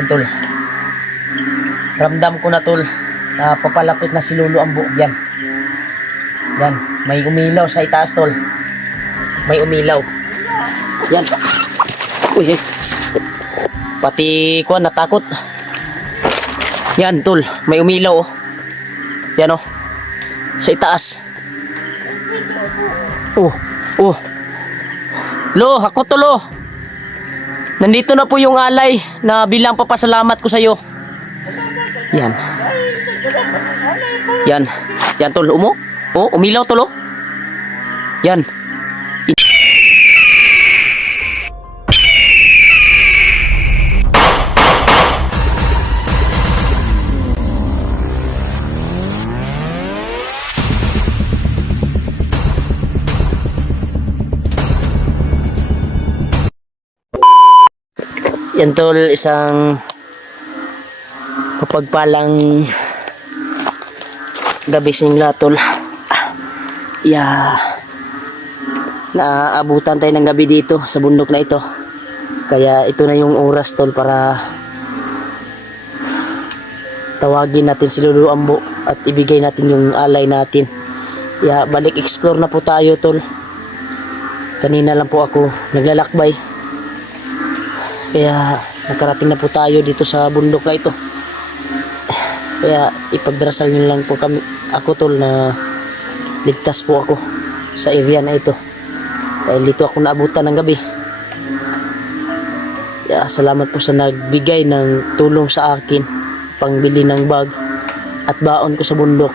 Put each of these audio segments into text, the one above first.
Yan tol. Ramdam ko na tol. Papalapit na si Lolo Ambo. Yan. Yan. May umilaw sa itaas tol. May umilaw. Yan. Uy. Pati ko natakot. Yan tol. May umilaw oh. Yan oh. Sa itaas. Oh. Oh. Lo, ako to lo. Nandito na po yung alay na bilang papasalamat ko sa iyo. Yan. Yan. Yan tol, umo. Oh, umilaw tol oh. Yan. Yan tol, isang mapagpalang gabi sa inyo tol. Naabutan tayo ng gabi dito sa bundok na ito. Kaya ito na yung oras tol para tawagin natin si Lolo Ambo at ibigay natin yung alay natin. Balik explore na po tayo tol. Kanina lang po ako naglalakbay. Kaya nakarating na po tayo dito sa bundok na ito. Kaya ipagdarasal nyo lang po ako tol na ligtas po ako sa area na ito. Dahil dito ako naabutan ng gabi. Kaya salamat po sa nagbigay ng tulong sa akin. Pangbili ng bag at baon ko sa bundok.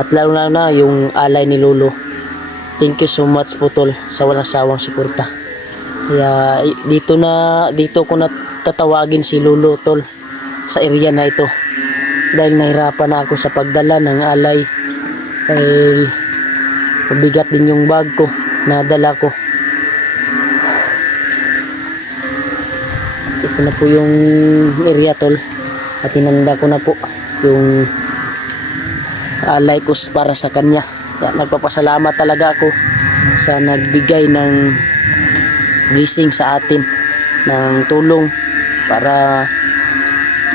At lalo na yung alay ni Lolo. Thank you so much po tol sa walang sawang suporta. Kaya dito ko natatawagin si Lolo tol sa area na ito. Dahil nahirapan na ako sa pagdala ng alay. Dahil mabigat din yung bag ko na dala ko. Ito na po yung area tol. At hinanda ko na po yung alay ko para sa kanya. Kaya nagpapasalamat talaga ako sa nagbigay ng blessing sa atin ng tulong para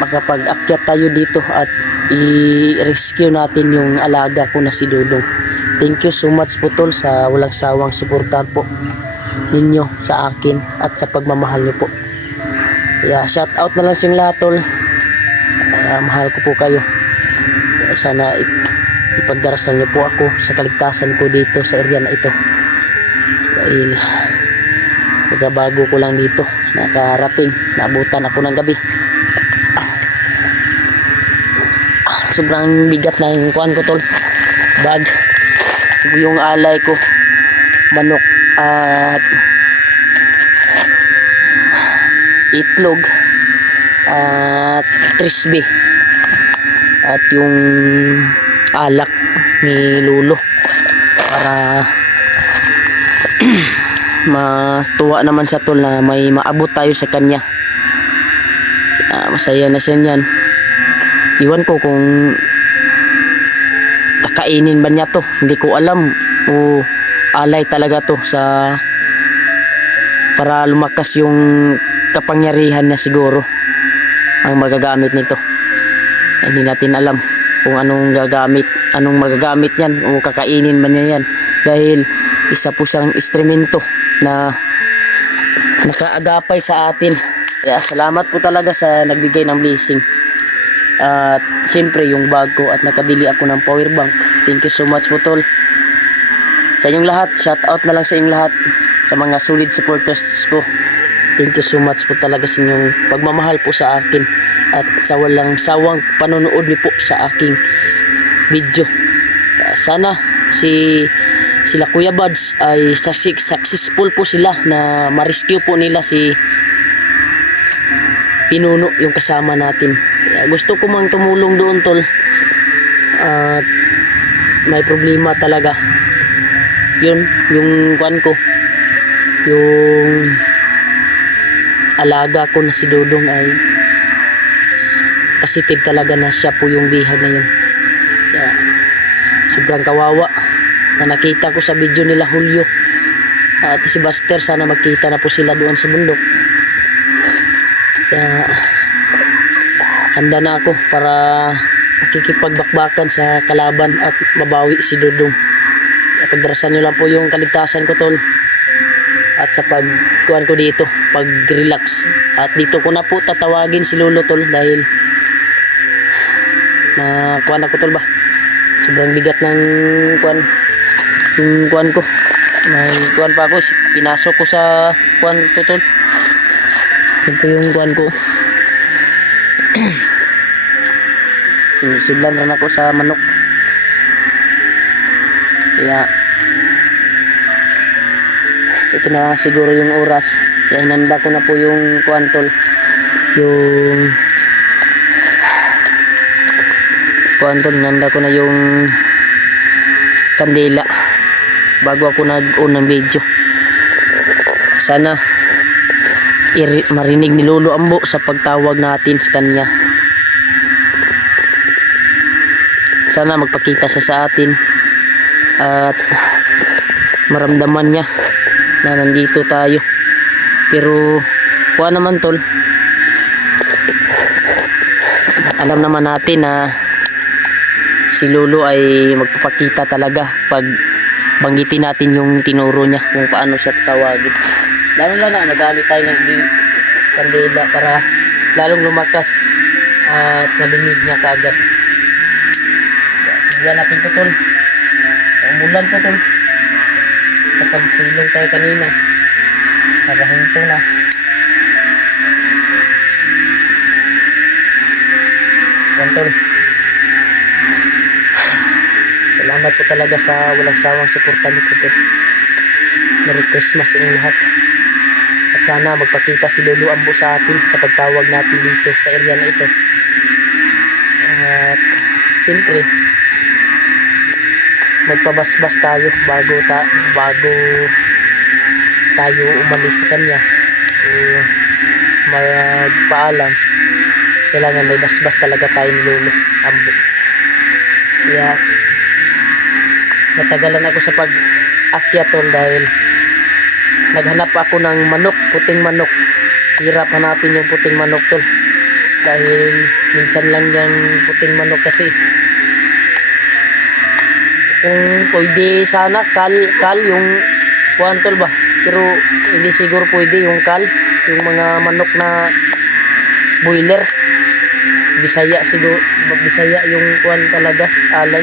makapag-akyat tayo dito at i-rescue natin yung alaga ko na si Dudong. Thank you so much po tol sa walang sawang suporta po ninyo sa akin at sa pagmamahal niyo po. Shout out na lang sa lahat tol. Mahal ko po kayo. Sana ipagdarasal niyo po ako sa kaligtasan ko dito sa area na ito. Dahil bago ko lang dito nakarating, naabutan ako ng gabi. Sobrang bigat ng kuan ko tol, bag, yung alay ko, manok at itlog at trisbe at yung alak ni Lolo para mas tuwa naman siya tol na may maabot tayo sa kanya. Masaya na siya niyan. Iwan ko kung kakainin ba niya to, hindi ko alam, o alay talaga to sa para lumakas yung kapangyarihan niya siguro ang magagamit nito. Hindi natin alam kung anong magagamit niyan o kakainin man niya yan, dahil isa po siyang instrumento na nakaagapay sa atin. Kaya salamat po talaga sa nagbigay ng blessing. At siyempre yung bag ko at nakabili ako ng power bank. Thank you so much po tol sa inyong lahat. Shout out na lang sa inyong lahat, sa mga solid supporters ko. Thank you so much po talaga sa inyong pagmamahal po sa akin at sa walang sawang panonood niyo po sa aking video. Sana sila Kuya Buds ay successful po sila na ma-rescue po nila si Pinuno, yung kasama natin. Gusto ko mang tumulong doon tol at may problema talaga yun, yung kuan ko, yung alaga ko na si Dudong ay positive talaga na siya po yung bihag na yun. Sobrang kawawa na nakita ko sa video nila Julio at si Buster. Sana magkita na po sila doon sa bundok. Kaya handa na ako para makikipagbakbakan sa kalaban at mabawi si Dudong. Pagdarasan nyo lang po yung kaligtasan ko, tol, at sa pagkuhan ko dito, pag-relax. At dito ko na po tatawagin si Lolo, tol, dahil na kuhan ako, tol, ba, sobrang bigat ng kuhan, yung kuhan ko, may kuhan pa ako, pinasok ko sa kuhan ko, tol. Ito yung kuhan ko. Sinusidlan rin ako sa manok, kaya ito na siguro yung oras. Kaya hinanda ko na po yung kuhan, tol, yung kuhan, tol, hinanda ko na yung kandila bago ako nag-on ng video. Sana marinig ni Lolo Ambo sa pagtawag natin sa kanya. Sana magpakita siya sa atin at maramdaman niya na nandito tayo. Pero kuha naman, tol, alam naman natin na si Lolo ay magpapakita talaga pag banggitin natin yung tinuro niya kung paano siya tawagin. Lalo na magamit tayo ng kandila para lalong lumakas at nalinig niya kaagad. Sigyan natin ito, tol. Umulan po, tol. Kapag silong tayo kanina, nagahinto na. Yan, tol. Salamat po talaga sa walang sawang suporta nito, tol. Merry Christmas sa inyong lahat. At sana magpakita si Lolo Ambo sa atin sa pagtawag natin dito sa area na ito. At siyempre, magpabasbas tayo bago tayo umalis sa kanya. Magpaalam, kailangan may basbas talaga tayo ni Lolo Ambo. Yes, natagalan ako sa pag-akyat, tol, dahil naghanap ako ng manok, puting manok. Hirap hanapin yung puting manok, tol, dahil minsan lang yung puting manok kasi. Kung pwede sana kal yung kuhan, tol, ba, pero hindi siguro pwede yung kal, yung mga manok na boiler. Bisaya Bisaya yung kuhan talaga, alay.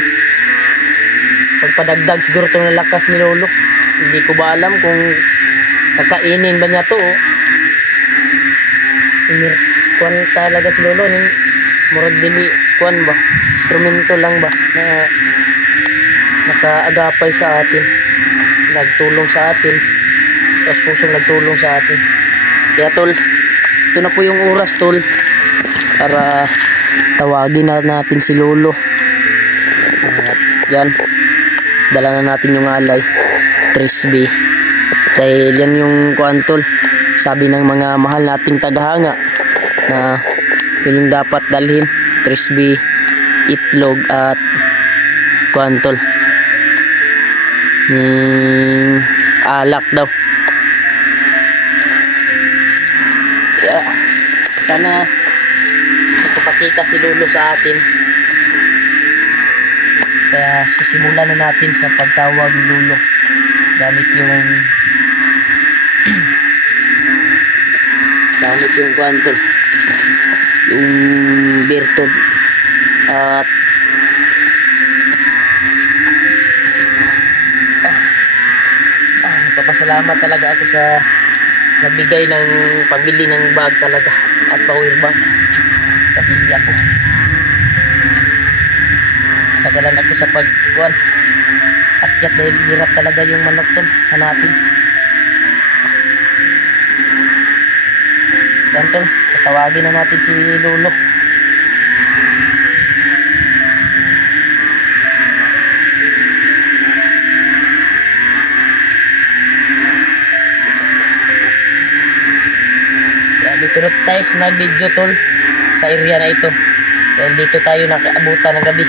Pagpadagdag siguro itong lakas ni Lolo. Hindi ko ba alam kung kakainin ba niya to, kuhan talaga si Lolo ning murag dili kuhan ba, instrumento lang ba na nakaagapay sa atin, nagtulong sa atin, tapos pusong nagtulong sa atin. Kaya, tol, ito na po yung oras, tol, para tawagin na natin si Lolo. Yan, dala na natin yung alay, crispy, dahil yan yung kuhan, tol, sabi ng mga mahal nating tagahanga na yun yung dapat dalhin, crispy, itlog at kuhan, tol, alak daw. Kaya sana magpapakita si Lolo sa atin. Kaya sisimulan na natin sa pagtawag ni Lolo gamit yung kuhan, tol, yung birtod. At nagpapasalamat talaga ako sa nagbigay ng pambili ng bag talaga at power bank sa pamilya ko. Tagalan ako sa pagkuhan akyat dahil hirap talaga yung manok, tol, hanapin. Yan, tol, tatawagin na natin si Lolo. Dito na tayo sa video, tol, sa area na ito dahil dito tayo nakaabutan ng gabi.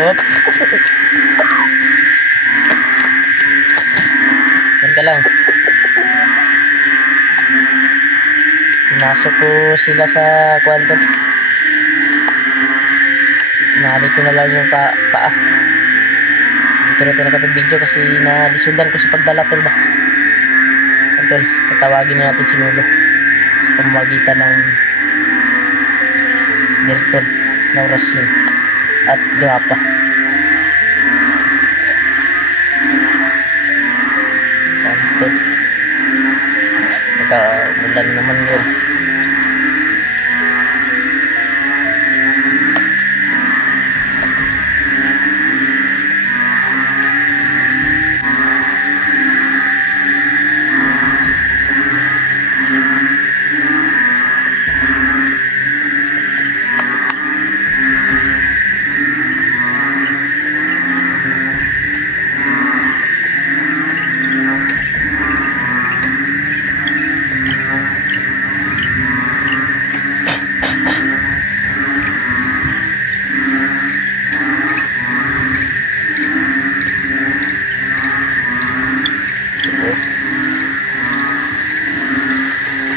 Op. Yan ka lang. Pinasok ko sila sa kwanto. Nari ko na lang yung paa. Dito na nakapag-video kasi nalisundan ko sa pagdala tol ba. Tol, tatawagin na natin si Lolo sa pamamagitan ng Milton na orasyon at grapa. Tol, nagkamulan naman yun.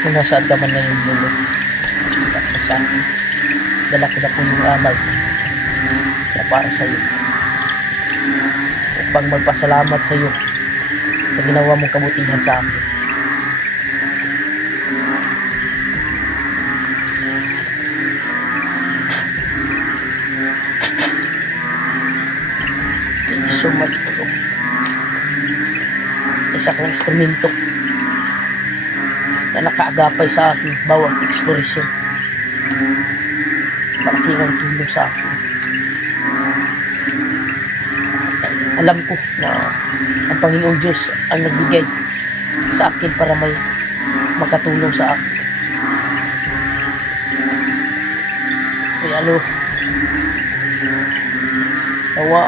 Kung nasaan ka man na yung Lolo, sa akin, dala ko na po yung alay na para sa iyo upang magpasalamat sa iyo sa ginawa mong kabutihan sa akin. Thank you so much po. Isa kong instrumento na nakaagapay sa aking bawat eksplorasyon. Malaking ang tulong sa akin. Alam ko na ang Panginoong Diyos ang nagbigay sa akin para may makatulong sa akin. Kaya nawa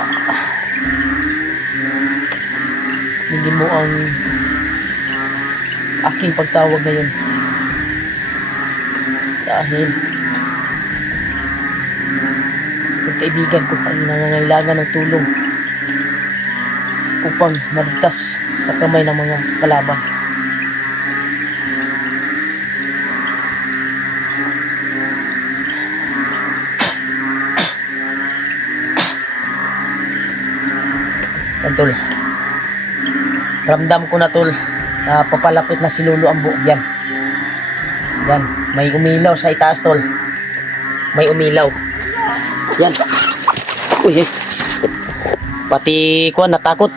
hindi mo ang aking pagtawag ngayon dahil yung kaibigan ko ay nangangailangan ng tulong upang maligtas sa kamay ng mga kalaban. Tol, ramdam ko na tol, papalapit na si Lolo ang buhok. Yan, may umilaw sa itaas tol, may umilaw yan. Uy, pati ko natakot.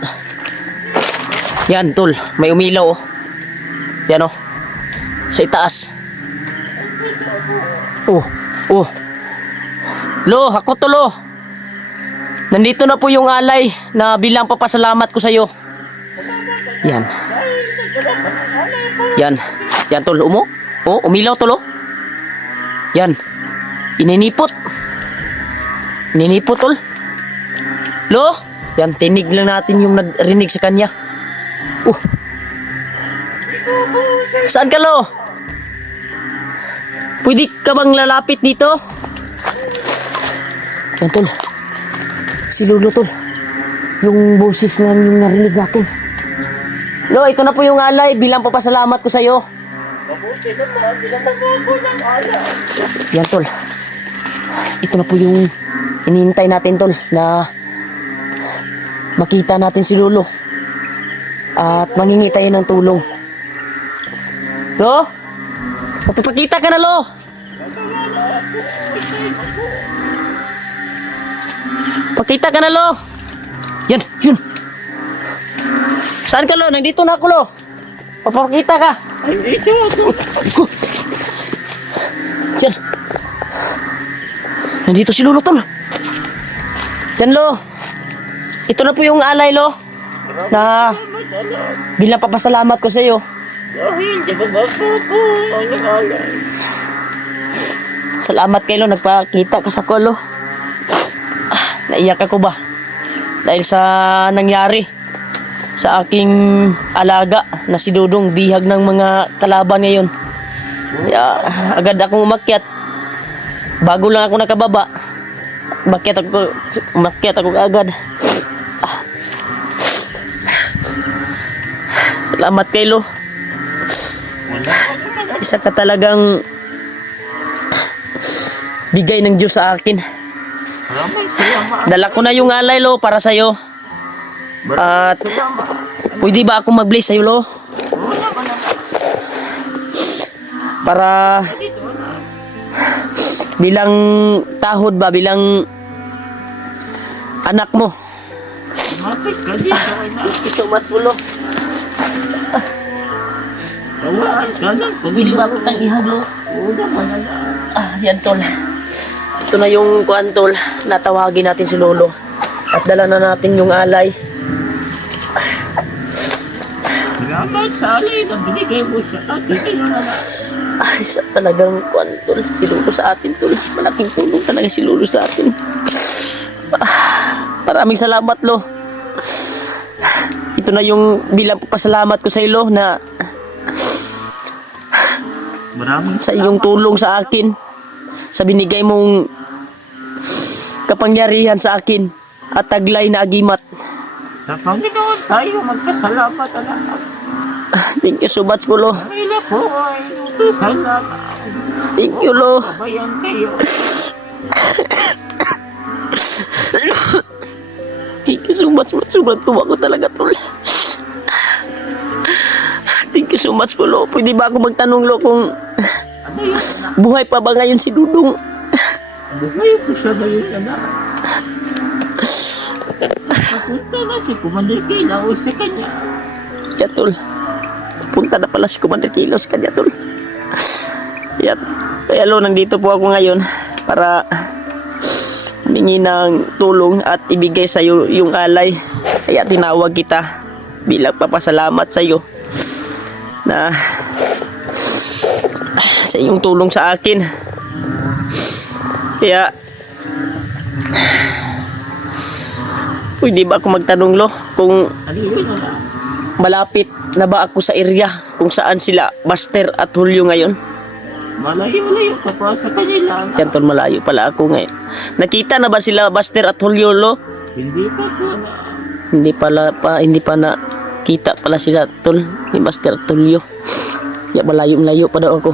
Yan tol, may umilaw oh. Yan oh, sa itaas. Lo, ako to lo. Nandito na po yung alay na bilang papasalamat ko sa iyo. Yan. Yan tol, umilaw tol oh. Yan. Ininipot tol. Lo, yan, tinig lang natin yung narinig sa kanya. Saan ka lo? Pwede ka bang lalapit dito? Yan tol, si Lolo tol, yung boses lang yung narinig natin. Lo, ito na po yung alay bilang papasalamat ko sa iyo. Yan tol, ito na po yung inihintay natin tol, na makita natin si Lolo at mangingi tayo ng tulong. Lo, magpapakita ka na lo. Pakita ka na lo. Yan, yun. Saan ka lo? Nandito na ako lo. Papakita ka. Nandito ako. Diyan. Nandito si Lolo tol. Yan lo. Ito na po yung alay lo, na bilang papasalamat ko sa iyo. Salamat kay lo, nagpakita ka sa ko lo. Naiyak ako ba dahil sa nangyari sa aking alaga na si Dudong, bihag ng mga kalaban ngayon. Kaya agad akong umakyat. Bago lang ako nakababa, umakyat ako agad. Salamat kay lo. Isa ka talagang bigay ng Diyos sa akin. Maraming salamat. Dala ko na yung alay lo para sa'yo. At Salamat. pwede ba ako mag-bless sa'yo lo? Oo naman ang Para dito na. bilang tahod ba, bilang anak mo. Mapit ka dito. Ay na. Thank you so much lo. Tawaan ka lang. Pwede ba ako tang ihag lo? Oo naman ang Yan tol. Ito na yung kuan tol. Natawagin natin si Lolo. At dala na natin yung alay. salamat sa alay na binigay mo sa atin. Ayun na na. Isa talagang kuan tol. Si Lolo sa atin tol. Malaking tulong talaga si Lolo sa atin. Maraming salamat lo. Ito na yung bilang pasalamat ko sa iyo na Maraming sa iyong tulong sa akin. Sa binigay mong kapangyarihan sa akin. At taglay na agimat. sa Panginoon tayo magpasalamat anak. Thank you so much po lo. Ila po ay utusan na Thank you lo. bayan kayo. Thank you so much po. Sobrang tuwa ko talaga tol. Thank you so much po lo. Pwede ba ako magtanong lo kung Ano yun anak? buhay pa ba ngayon si Dudong? Buhay ko siya ngayon anak. Papunta na si Commander Kilaw sa kanya. Yan tol. Punta na pala si Commander Kilos kanya tol. Yan. Kaya lo, nandito po ako ngayon para humingi ng tulong at ibigay sa iyo yung alay. Kaya tinawag kita bilang papasalamat sa iyo na sa iyong tulong sa akin. Kaya pwede ba ako magtanong lo kung Ano yun anak? malapit na ba ako sa area kung saan sila Buster at Julio ngayon? Malayo-layo ka pa sa kanila anak. Yan tol, malayo pala ako ngayon. Nakita na ba sila Buster at Julio lo? Hindi pa po anak. Hindi pa nakita pala sila tol ni Buster at Julio. Ya malayo-layo pa daw ako.